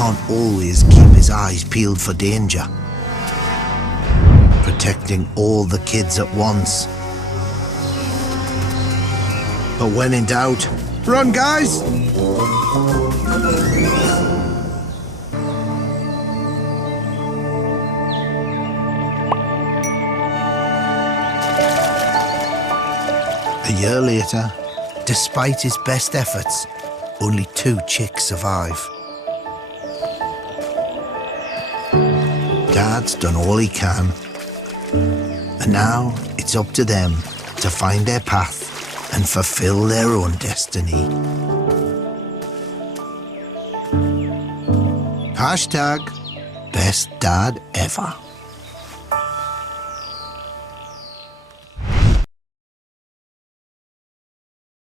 can't always keep his eyes peeled for danger. Protecting all the kids at once. But when in doubt, run, guys! A year later, despite his best efforts, only 2 chicks survive. Dad's done all he can, and now it's up to them to find their path and fulfill their own destiny. Hashtag best dad ever.